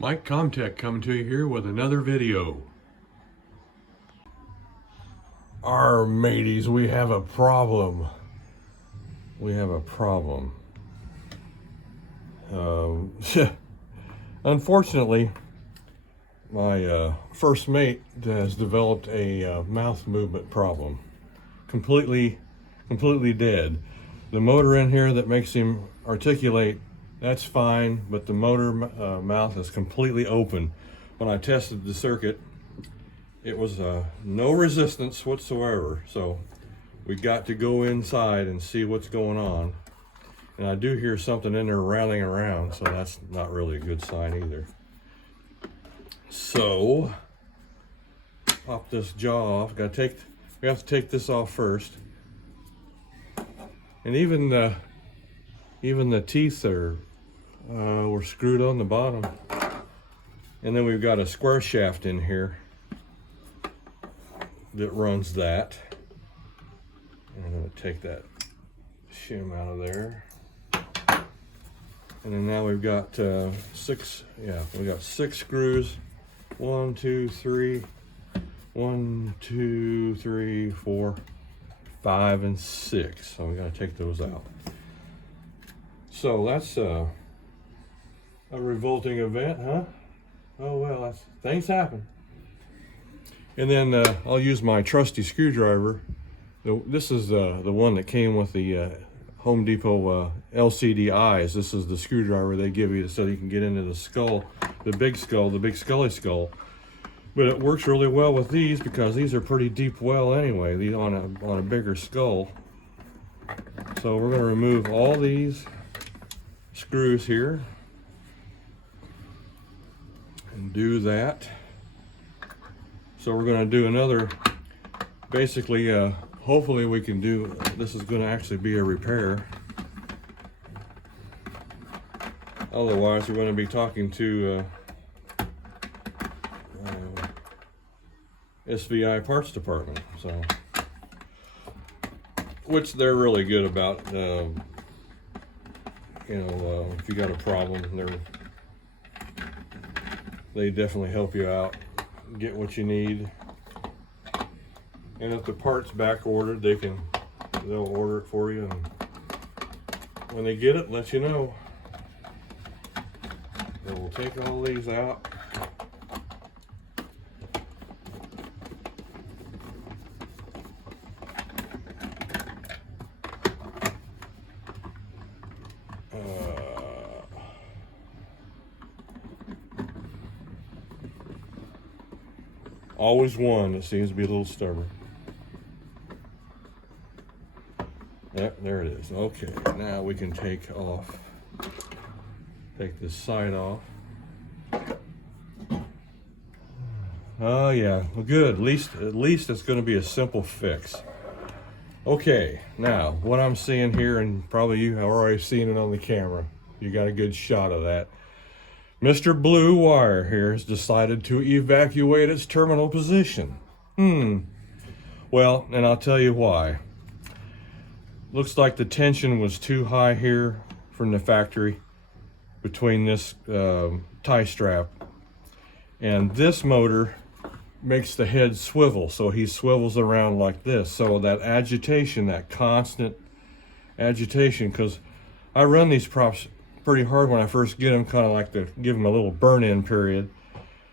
Mike Comtech coming to you here with another video. Our mateys, we have a problem. We have a problem. Unfortunately, my first mate has developed a mouth movement problem. Completely dead. The motor in here that makes him articulate, that's fine, but the motor mouth is completely open. When I tested the circuit, it was no resistance whatsoever. So we got to go inside and see what's going on. And I do hear something in there rattling around, so that's not really a good sign either. So pop this jaw off. We have to take this off first. And even the teeth were screwed on the bottom. And then we've got a square shaft in here that runs that. And I'm going to take that shim out of there. And then now we've got six screws. 1, 2, 3, 1, 2, 3, 4, 5, and 6. So we got to take those out. So that's a revolting event, huh? Oh well, things happen. And then I'll use my trusty screwdriver. This is the one that came with the Home Depot LCD eyes. This is the screwdriver they give you so you can get into the skull, the big scully skull. But it works really well with these because these are pretty deep well anyway. These on a bigger skull. So we're going to remove all these screws here and do that. So we're going to do another, basically, hopefully we can do, this is going to actually be a repair. Otherwise we're going to be talking to SVI parts department, so, which they're really good about. If you got a problem, they definitely help you out, get what you need. And if the part's back ordered, they'll order it for you, and when they get it, let you know. Then we'll take all these out. Always one that seems to be a little stubborn. Yep, there it is. Okay, now we can take this side off. Oh yeah, well, good. At least it's going to be a simple fix. Okay, now what I'm seeing here, and probably you have already seen it on the camera. You got a good shot of that. Mr. Blue Wire here has decided to evacuate its terminal position. Well, and I'll tell you why. Looks like the tension was too high here from the factory between this tie strap. And this motor makes the head swivel, so he swivels around like this. So that agitation, that constant agitation, because I run these props pretty hard when I first get them, kind of like to give them a little burn-in period.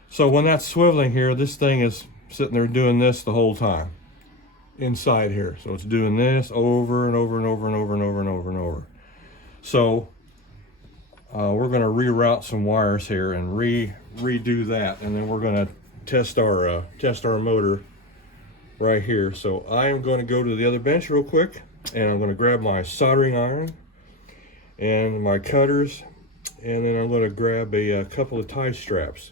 So when that's swiveling here, this thing is sitting there doing this the whole time inside here. So it's doing this over and over and over and over and over and over and over. So we're going to reroute some wires here and redo that, and then we're going to test our motor right here. So I am going to go to the other bench real quick, and I'm going to grab my soldering iron and my cutters, and then I'm going to grab a couple of tie straps.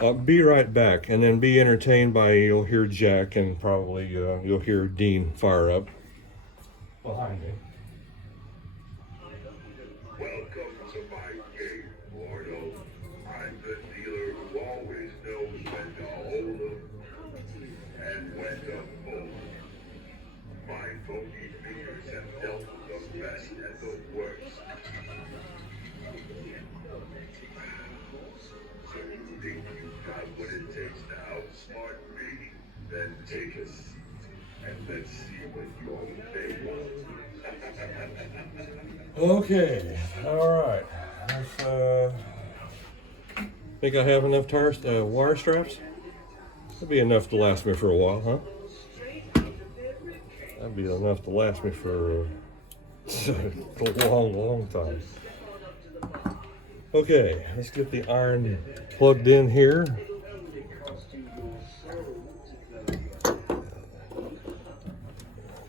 I'll be right back, and then be entertained by, you'll hear Jack, and probably you'll hear Dean fire up behind me. Welcome to my game, Mortal. I'm the dealer who always knows when to hold 'em and when to fold 'em. My funky fingers have dealt with the best and the worst. So then take a seat, and let's see what your day was. Okay, all right. Think I have enough wire straps? That'd be enough to last me for a while, huh? That'd be enough to last me for a long, long time. Okay, let's get the iron plugged in here.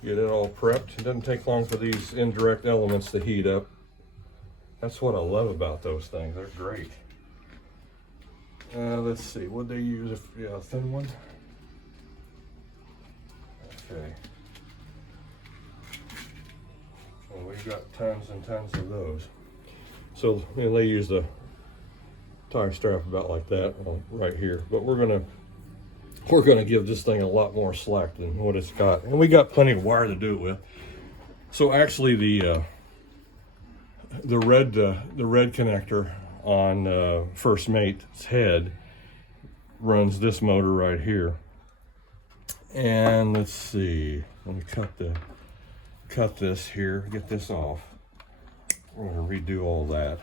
Get it all prepped. It doesn't take long for these indirect elements to heat up. That's what I love about those things. They're great. Let's see, what they use? Yeah, a thin one. Okay. Well, we've got tons and tons of those. So they use the tire strap about like that right here. But we're gonna give this thing a lot more slack than what it's got, and we got plenty of wire to do it with. So actually, the red connector on First Mate's head runs this motor right here. And let's see, let me cut this here, get this off. We're gonna redo all that.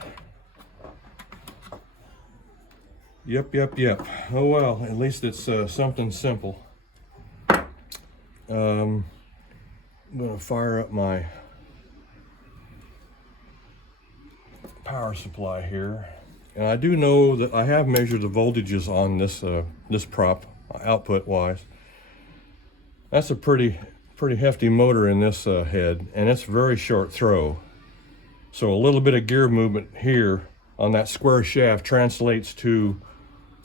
Yep. Oh well, at least it's something simple. I'm gonna fire up my power supply here, and I do know that I have measured the voltages on this prop output wise. That's a pretty hefty motor in this head, and it's very short throw. So a little bit of gear movement here on that square shaft translates to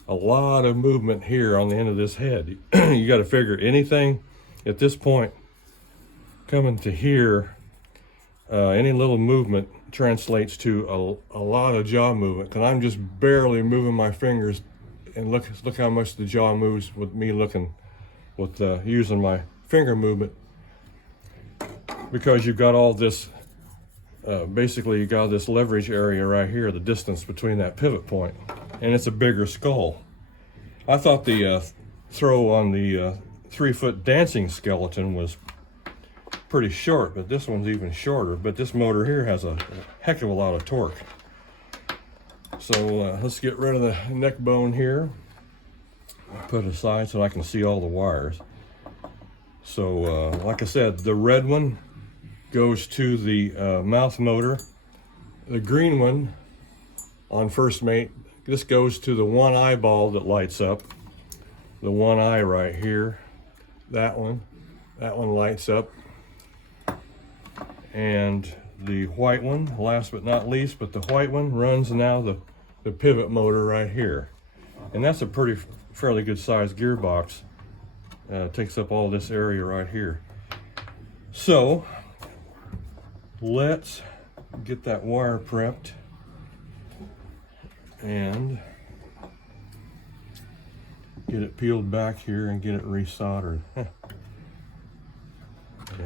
a lot of movement here on the end of this head. You got to figure anything at this point coming to here, any little movement translates to a lot of jaw movement, because I'm just barely moving my fingers, and look how much the jaw moves with me using my finger movement, because you've got all this basically you got this leverage area right here, the distance between that pivot point, and it's a bigger skull. I thought the throw on the 3-foot dancing skeleton was pretty short, but this one's even shorter. But this motor here has a heck of a lot of torque. So let's get rid of the neck bone here, put it aside so I can see all the wires. So like I said, the red one goes to the mouth motor. The green one on First Mate, this goes to the one eyeball that lights up. The one eye right here, that one lights up. And the white one, last but not least, but the white one runs now the pivot motor right here. And that's a fairly good sized gearbox. Takes up all this area right here. So let's get that wire prepped and get it peeled back here and get it resoldered. Yeah,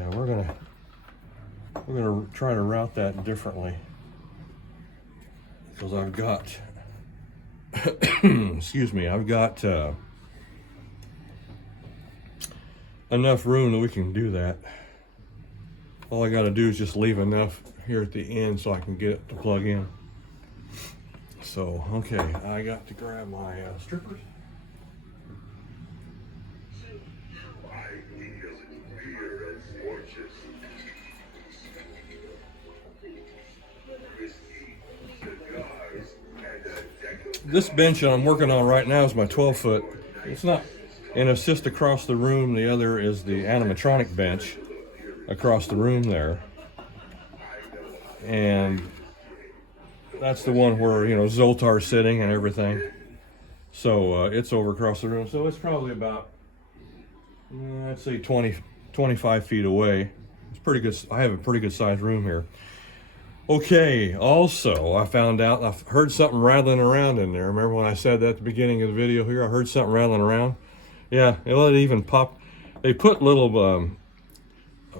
we're gonna try to route that differently, because I've got excuse me, I've got enough room that we can do that. All I got to do is just leave enough here at the end so I can get it to plug in. So, okay, I got to grab my strippers. This bench I'm working on right now is my 12-foot. It's not, and it's just across the room. The other is the animatronic bench across the room there. And that's the one where, Zoltar's sitting and everything. So it's over across the room. So it's probably about, I'd say 25 feet away. It's pretty good. I have a pretty good sized room here. Okay, also, I found out, I've heard something rattling around in there. Remember when I said that at the beginning of the video here? I heard something rattling around. Yeah, it even popped. They put little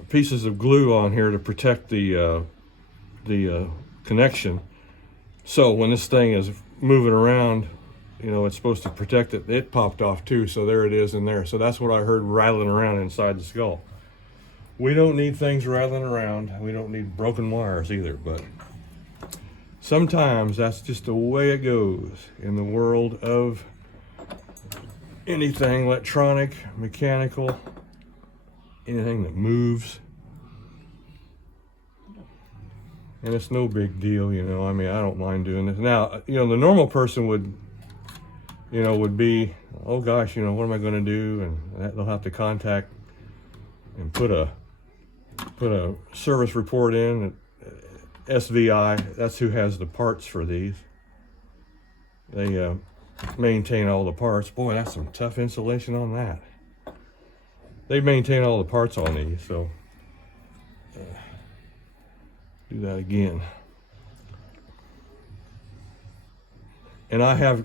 pieces of glue on here to protect the connection. So when this thing is moving around, you know, it's supposed to protect it. It popped off too, so there it is in there. So that's what I heard rattling around inside the skull. We don't need things rattling around. We don't need broken wires either, but sometimes that's just the way it goes in the world of anything electronic, mechanical, anything that moves. And it's no big deal, you know. I mean, I don't mind doing this. Now, you know, the normal person would, you know, would be, oh gosh, you know, what am I going to do? And they'll have to contact and put a service report in. SVI, that's who has the parts for these. They maintain all the parts. Boy, that's some tough insulation on that. They maintain all the parts on these, so do that again. And I have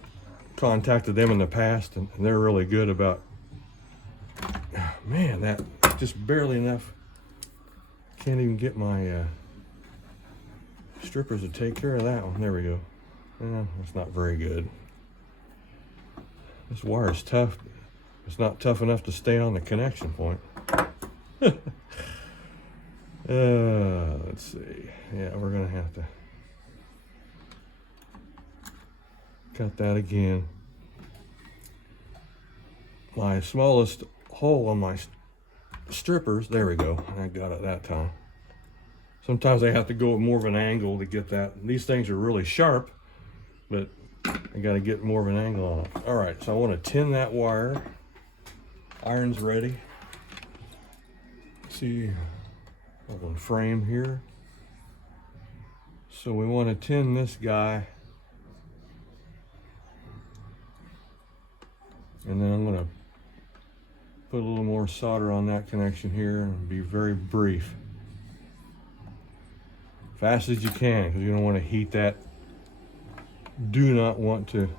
contacted them in the past, and they're really good about, man, that just barely enough. Can't even get my strippers to take care of that one. There we go. That's not very good. This wire is tough. It's not tough enough to stay on the connection point. Let's see. Yeah, we're gonna have to cut that again. My smallest hole on my strippers, there we go. I got it that time. Sometimes I have to go at more of an angle to get that. These things are really sharp, but I got to get more of an angle on them. All right, so I want to tin that wire. Iron's ready. Let's see, I'm going to frame here. So we want to tin this guy. And then I'm going to put a little more solder on that connection here and be very brief. Fast as you can, because you don't want to heat that. Do not want to.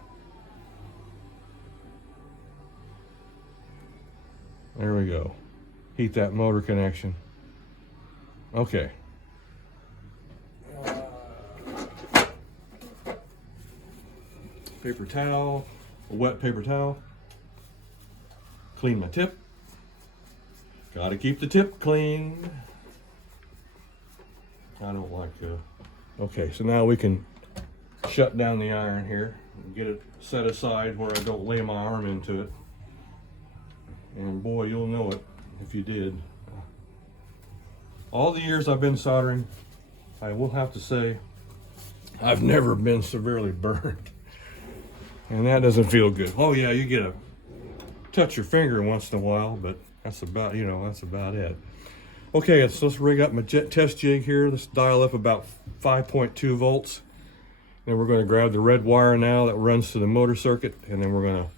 There we go. Heat that motor connection. Okay. Paper towel, a wet paper towel. Clean my tip. Gotta keep the tip clean. I don't like okay, so now we can shut down the iron here and get it set aside where I don't lay my arm into it. And boy, you'll know it if you did. All the years I've been soldering, I will have to say, I've never been severely burned. And that doesn't feel good. Oh yeah, you get a touch your finger once in a while, but that's about, you know, that's about it. Okay, so let's rig up my test jig here. Let's dial up about 5.2 volts. Then we're going to grab the red wire now that runs to the motor circuit, and then we're going to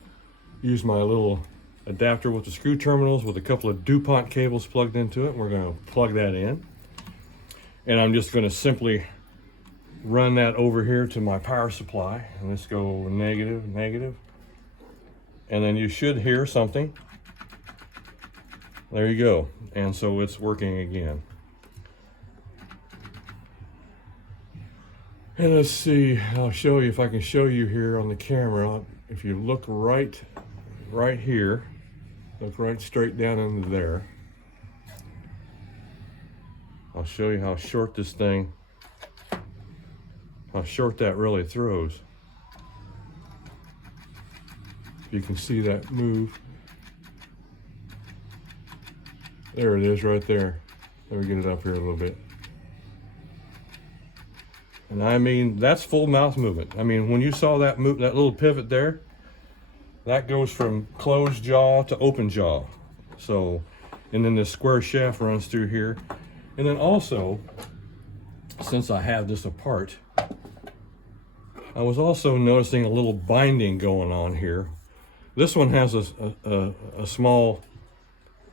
use my little adapter with the screw terminals with a couple of DuPont cables plugged into it. We're going to plug that in. And I'm just going to simply run that over here to my power supply. And let's go negative, negative. And then you should hear something. There you go. And so it's working again. And let's see, I'll show you if I can show you here on the camera. If you look right here, look right straight down into there. I'll show you how short this thing, how short that really throws. You can see that move. There it is right there. Let me get it up here a little bit. And I mean, that's full mouth movement. I mean, when you saw that move, that little pivot there, that goes from closed jaw to open jaw. So, and then this square shaft runs through here. And then also, since I have this apart, I was also noticing a little binding going on here. This one has a small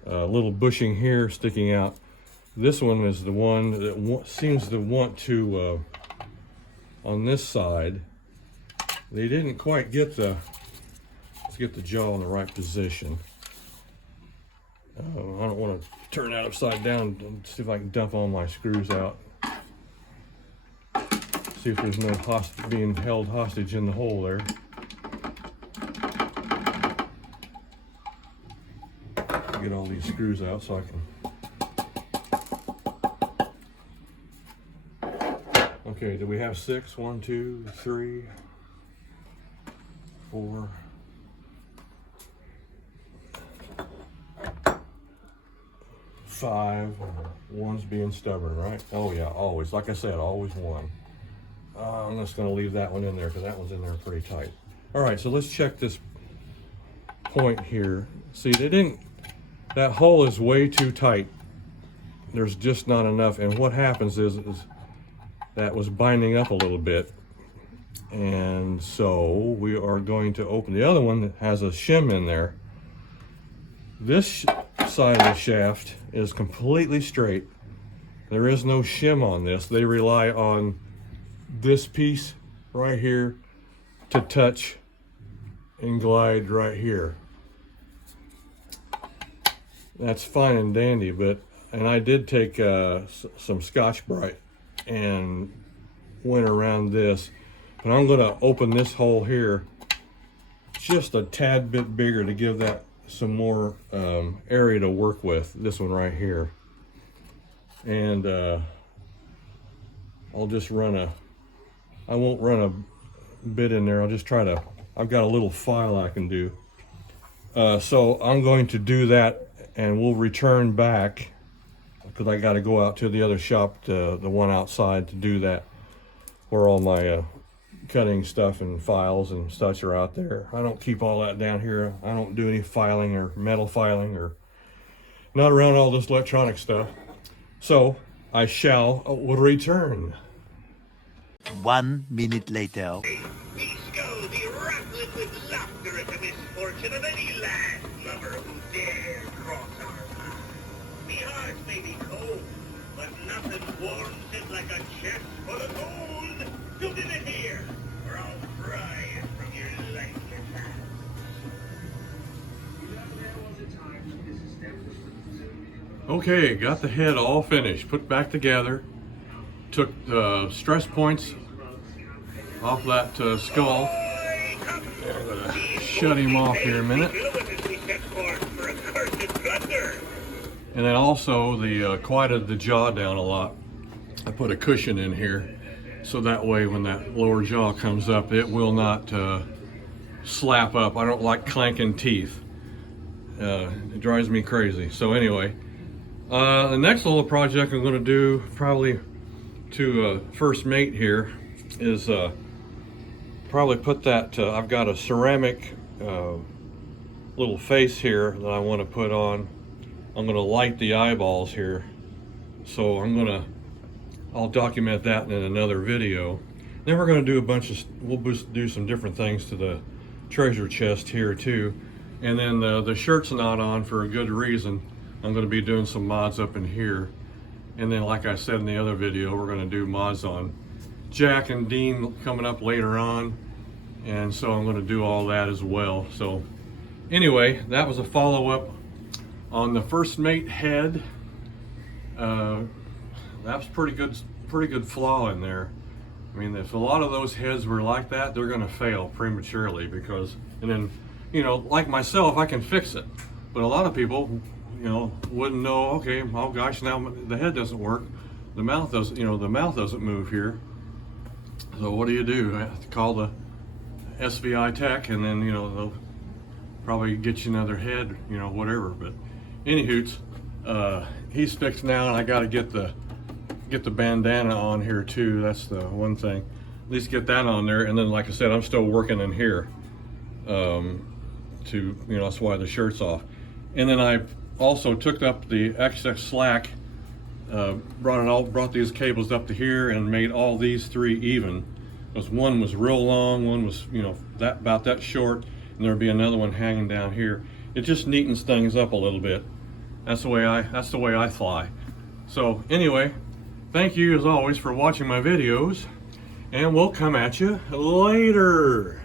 little bushing here sticking out. This one is the one that seems to want to, on this side, they didn't quite get the, let's get the jaw in the right position. I don't want to turn that upside down and see if I can dump all my screws out. See if there's no being held hostage in the hole there. get all these screws out so I can. Okay, do we have 6? 1, 2, 3, 4. 5. One's being stubborn, right? Oh yeah, always. Like I said, always one. I'm just going to leave that one in there because that one's in there pretty tight. All right, so let's check this point here. See, that hole is way too tight. There's just not enough. And what happens is that was binding up a little bit. And so we are going to open the other one that has a shim in there. This side of the shaft is completely straight. There is no shim on this. They rely on this piece right here to touch and glide right here. That's fine and dandy, and I did take some Scotch-Brite and went around this, but I'm going to open this hole here just a tad bit bigger to give that some more area to work with. This one right here, and I'll just I won't run a bit in there. I'll just try to, I've got a little file I can do. So I'm going to do that, and we'll return back because I got to go out to the other shop, the one outside, to do that, where all my cutting stuff and files and such are out there. I don't keep all that down here. I don't do any filing or metal filing, or not around all this electronic stuff. So I shall return. 1 minute later. We shall be rattling with laughter at the misfortune of any land lover who dare cross our path. Me heart may be cold, but nothing warms it like a chest full of gold. So give it here, or I'll pry it from your lifeless hands. Okay, got the head all finished, put back together. Took the stress points off that skull. I'm gonna shut him off here a minute. And then also quieted the jaw down a lot. I put a cushion in here so that way when that lower jaw comes up, it will not slap up. I don't like clanking teeth. It drives me crazy. So anyway, the next little project I'm going to do, probably to first mate here, is probably put that, I've got a ceramic little face here that I want to put on. I'm going to light the eyeballs here, so I'll document that in another video. Then we're going to do we'll do some different things to the treasure chest here too. And then the shirt's not on for a good reason. I'm going to be doing some mods up in here. And then, like I said in the other video, we're going to do mods on Jack and Dean coming up later on. And so I'm going to do all that as well. So anyway, that was a follow-up on the first mate head. That's pretty good flaw in there. I mean, if a lot of those heads were like that, they're going to fail prematurely because, and then, you know, like myself, I can fix it. But a lot of people, you know, wouldn't know, okay, oh gosh, now the head doesn't work. The mouth doesn't, the mouth doesn't move here. So what do? I have to call the SVI tech, and then, they'll probably get you another head, whatever. But anywhoots, he's fixed now, and I got to get the bandana on here too. That's the one thing. At least get that on there, and then, like I said, I'm still working in here. That's why the shirt's off. And then I also took up the excess slack, brought these cables up to here, and made all these three even. Because one was real long, one was about that short, and there'd be another one hanging down here. It just neatens things up a little bit. That's the way I fly. So anyway, thank you as always for watching my videos, and we'll come at you later.